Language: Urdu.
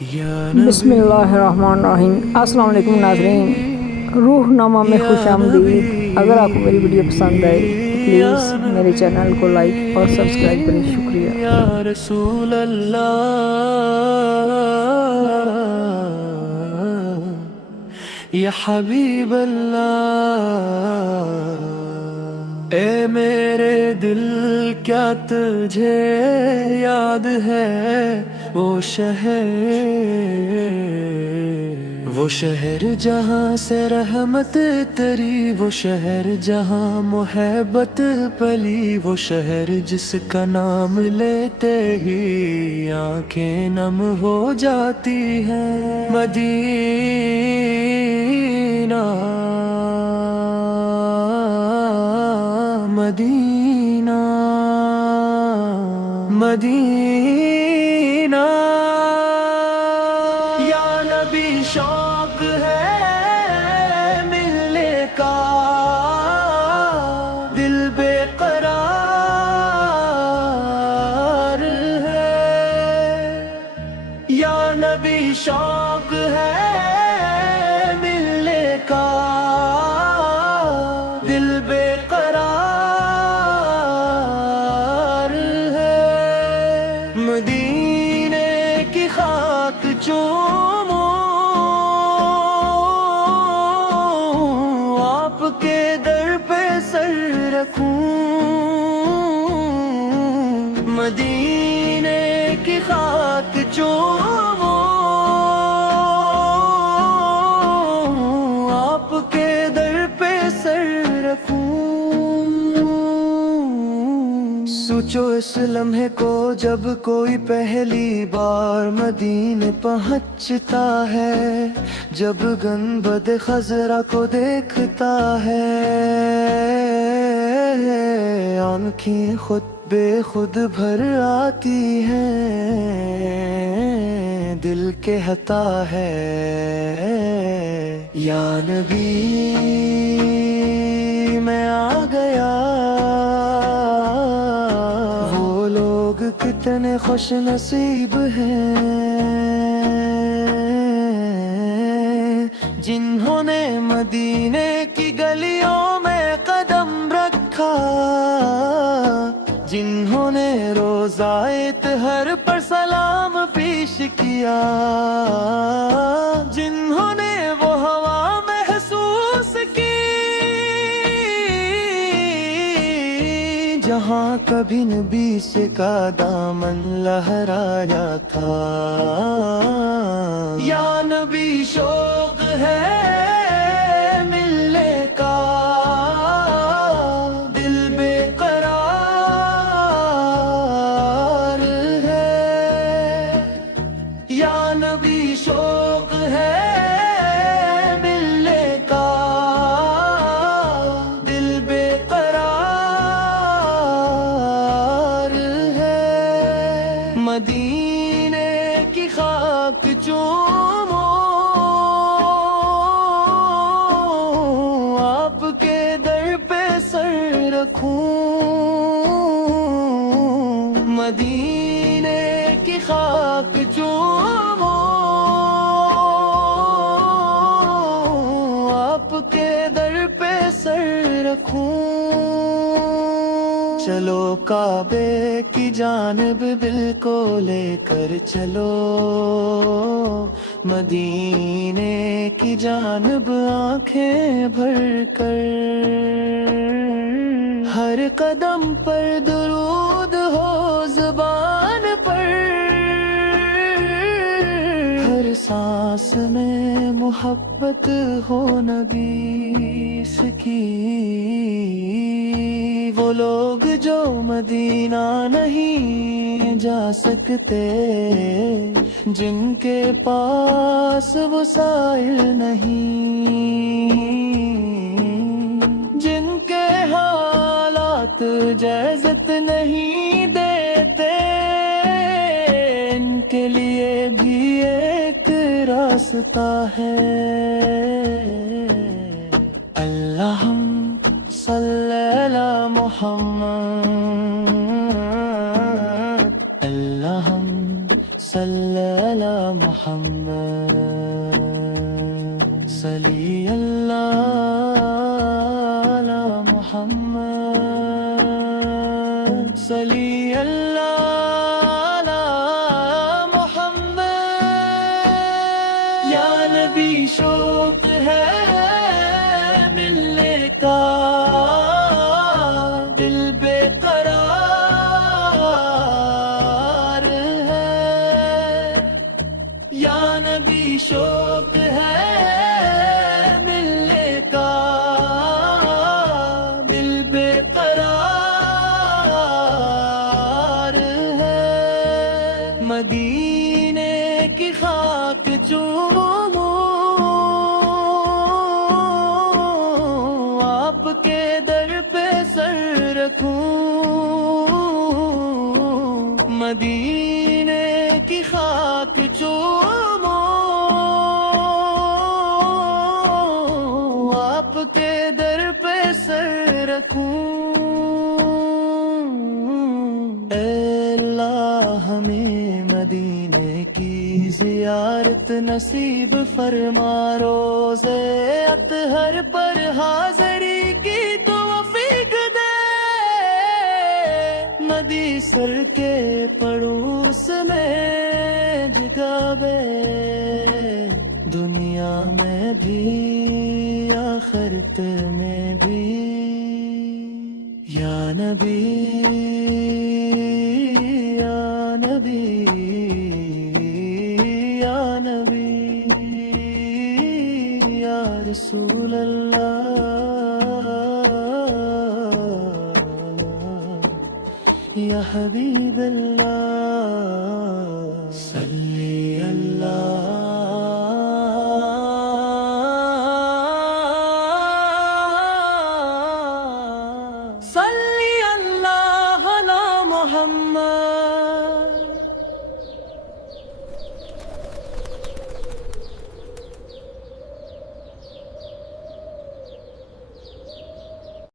بسم اللہ الرحمن الرحیم۔ السلام علیکم ناظرین، روح نامہ میں خوش آمدید۔ اگر آپ کو میری ویڈیو پسند آئے تو پلیز میرے چینل کو لائک اور سبسکرائب کریں، شکریہ۔ یا رسول اللہ، یا حبیب اللہ، اے میرے دل کیا تجھے یاد ہے وہ شہر جہاں سے رحمت تری، وہ شہر جہاں محبت پلی، وہ شہر جس کا نام لیتے ہی آنکھیں نم ہو جاتی ہیں، مدینہ مدینہ مدینہ۔ یا نبی شوق ہے ملنے کا، دل بے قرار ہے۔ یا نبی شوق ہے ملنے کا، دل بے قرار ہے۔ مدینے کی خاک چومو، آپ کے در پہ سر رکھوں، مدینے کی خاک چومو، آپ کے در پہ سر رکھوں۔ سوچو اس لمحے کو جب کوئی پہلی بار مدینے پہنچتا ہے، جب گنبد خضرا کو دیکھتا ہے، آنکھیں خود بے خود بھر آتی ہیں، دل کہتا ہے یا نبی میں آ گیا۔ وہ لوگ کتنے خوش نصیب ہیں جنہوں نے مدینے کی گلیوں میں قدم رکھا، جنہوں نے روزہ اطہر پر سلام پیش کیا، جنہوں نے وہ ہوا محسوس کی جہاں کبھی نبی سے کا دامن لہرایا تھا۔ یا نبی شوق ہے ملنے کا، دل بے قرار ہے۔ یا نبی شوق ہے ملنے کا، دل بے قرار ہے۔ مدینے کی خاک چومو، آپ کے در پہ سر رکھوں، مدینے کی خاک چومو، آپ کے در پہ سر رکھوں۔ چلو کعبے کی جانب دل کو لے کر چلو، مدینے کی جانب آنکھیں بھر کر، ہر قدم پر درود ہو زبان پر، ہر سانس میں محبت ہو نبی کی۔ وہ لوگ جو مدینہ نہیں جا سکتے، جن کے پاس وسائل نہیں، جن کے حالات اجازت نہیں دیتے، ان کے لیے بھی ایک راستہ ہے۔ اللہم صلی علی محمد، اللہم صلی علی محمد۔ محمد صلی اللہ علی محمد صلی اللہ علی محمد یا نبی شوق ہے ملنے کا دل بے قرار ہے یا نبی شوق ہے ملنے کا دل بے قرار ہے مدینے کی خاک چوموں آپ کے در پہ سر رکھوں مدینے کی خاک چوموں آپ کے در پہ سر رکھوں اے اللہ ہمیں مدینے کی زیارت نصیب فرما روزے اطہر پر حاضری کی توفیق دے مدی سر کے پڑوس میں جگہ بے دنیا میں بھی آخرت میں بھی یا نبی یا نبی یا نبی یا رسول اللہ یا حبیب اللہ صلی اللہ صلی اللہ علی محمد